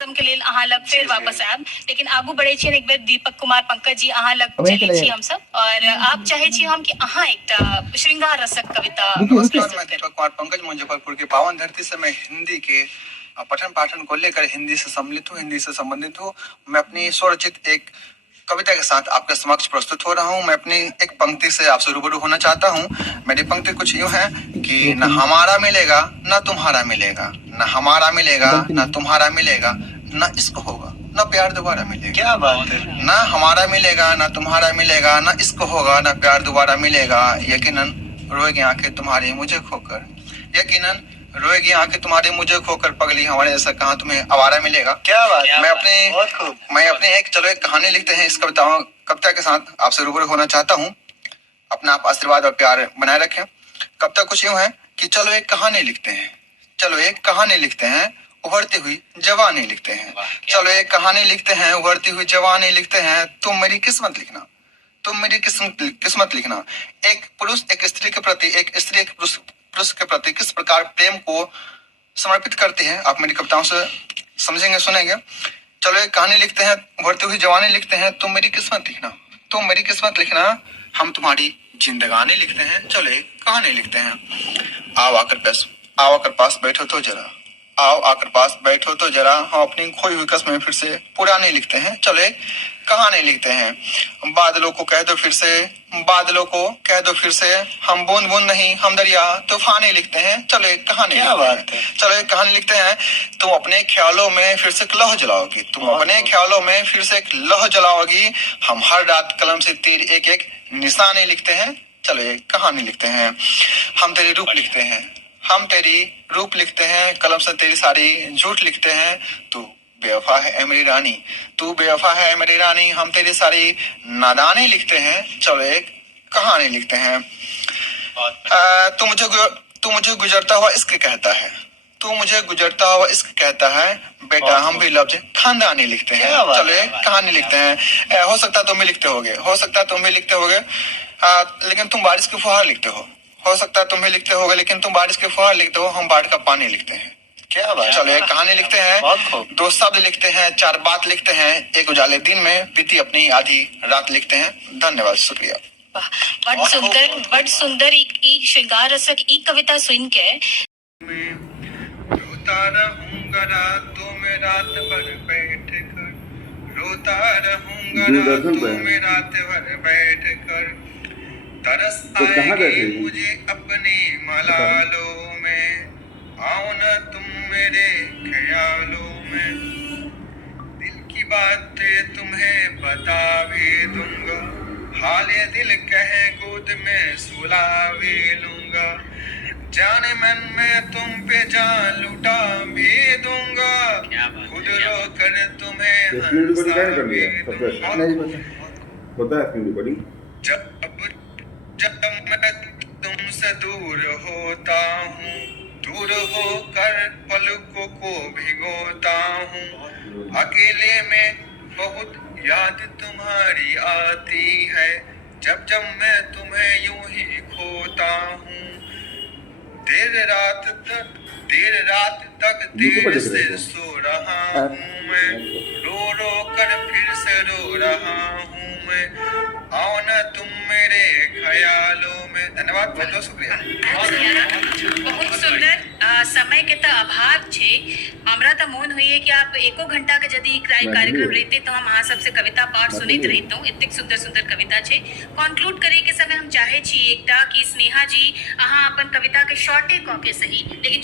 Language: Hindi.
के लेल अहाँ लग फिर वापस आयब, लेकिन आगू बढ़े छियनि एक बेर दीपक कुमार पंकज जी अहाँ लग चलै छी हम सब, और आप चाहे छी हम कि अहाँ एकटा श्रृंगार रसक कविता। नमस्कार, मैं दीपक कुमार पंकज मुजफ्फरपुर की पावन धरती से मैं हिंदी के पठन पाठन को लेकर हिंदी से सम्मिलित हूँ, हिंदी से संबंधित हूँ। मैं अपनी स्वरचित एक कविता के साथ आपके समक्ष प्रस्तुत हो रहा हूँ। मैं अपनी एक पंक्ति से आपसे रूबरू होना चाहता हूँ। मेरी पंक्ति कुछ यूँ है कि न हमारा मिलेगा न तुम्हारा मिलेगा, न हमारा मिलेगा न तुम्हारा मिलेगा, न इश्क होगा न प्यार दोबारा मिलेगा। क्या बात है। न हमारा मिलेगा न तुम्हारा मिलेगा, न इश्क होगा न प्यार दोबारा मिलेगा। यकीनन रोएगी आंखें तुम्हारी मुझे खोकर, यकीनन रोएगी आंखें तुम्हारी मुझे खोकर, पगली हमारे ऐसा कहाँ तुम्हें आवारा मिलेगा। क्या बात। मैं अपने एक कहानी लिखते हैं इस कविता के साथ आपसे रूबरू होना चाहता हूँ। अपना आप आशीर्वाद और प्यार बनाए रखें। कविता कुछ यूँ है कि चलो एक कहानी लिखते हैं, चलो एक कहानी लिखते हैं, उभरती हुई जवानी लिखते हैं। चलो एक कहानी लिखते हैं, उभरती हुई जवानी लिखते हैं। तुम मेरी किस्मत लिखना, तुम मेरी किस्मत लिखना। एक पुरुष एक स्त्री के प्रति, एक स्त्री एक पुरुष के प्रति किस प्रकार प्रेम को समर्पित करती है, आप मेरी कविताओं से समझेंगे, सुनेंगे। चलो एक कहानी लिखते हैं, उभरती हुई जवानी लिखते हैं। तुम मेरी किस्मत लिखना, तुम मेरी किस्मत लिखना। हम तुम्हारी जिंदगानी लिखते हैं। चलो एक कहानी लिखते हैं। आओ आकर पास बैठो तो जरा, आओ आकर पास बैठो तो जरा, हम अपनी खोई हुई कस्में फिर से पुरानी लिखते हैं। चलो एक कहानी लिखते हैं। बादलों को कह दो फिर से, बादलों को कह दो फिर से, हम बूंद बूंद नहीं हम दरिया तूफानी लिखते हैं। चलो एक कहानी लिखते हैं। चलो एक कहानी लिखते हैं। तुम अपने ख्यालों में फिर से एक लौह जलाओगी, तुम अपने ख्यालों में फिर से एक लौह जलाओगी। हम हर रात कलम से तेरी एक एक निशानी लिखते हैं। चलो एक कहानी लिखते हैं। हम तेरी रूप लिखते हैं, हम तेरी रूप लिखते हैं, कलम से तेरी सारी झूठ लिखते हैं। तू बेवफा है मेरी रानी, तू बेवफा है मेरी रानी, हम तेरी सारी नादानी लिखते हैं। चलो एक कहानी लिखते हैं। तू मुझे गुजरता हुआ इश्क कहता है, तू मुझे गुजरता हुआ इश्क कहता है। बेटा हम भी लफ्ज खानदानी लिखते हैं। चलो एक कहानी लिखते हैं। हो सकता तुम भी लिखते होगे, हो सकता तुम भी लिखते होगे, लेकिन तुम बारिश की फुहार लिखते हो सकता तुम भी लिखते होगे, लेकिन तुम बारिश के फुहार लिखते हो, हम बाढ़ का पानी लिखते हैं। क्या बात। चलो एक कहानी लिखते हैं। दो शब्द लिखते हैं, चार बात लिखते हैं, एक उजाले दिन में बीती अपनी आधी रात लिखते हैं। धन्यवाद, शुक्रिया। बड़ सुंदर ई श्रृंगार रसक ई कविता सुन के रोता रहूंगा रातों में रात भर बैठ कर, रोता रहूंगा रातों में रात भर बैठ कर। तरस आएगी मुझे अपने मलालों में, आओ न तुम मेरे ख्यालों में। दिल की बातें तुम्हें बता भी दूंगा, हाल ये दिल कहे गोद में सुला भी लूंगा। जाने मन में तुम पे जान लुटा भी दूंगा, खुद रो कर तुम्हें हंसा भी दूंगा। जब मैं तुमसे दूर होता हूँ, दूर होकर पलकों को भिगोता हूँ। अकेले में बहुत याद तुम्हारी आती है, जब जब मैं तुम्हें यूं ही खोता हूँ। देर रात तक देर से सो रहा हूँ मैं, रो रो कर फिर से रो रहा हूँ मैं। आओ न तुम मेरे ख्यालों में। धन्यवाद, बहुत बहुत शुक्रिया। बहुत सुंदर। समय के तो अभाव छे, हमरा तो मन हुई कि आप एको घंटा के यदि कार्यक्रम रहते तो हम अहाँ सबसे कविता पाठ सुनित रहितों। इतनी सुंदर सुंदर कविता छे। कंक्लूड करे के समय हम चाहे छी एकटा कि स्नेहा जी अहाँ अपन कविता के शॉर्टे क के सही, लेकिन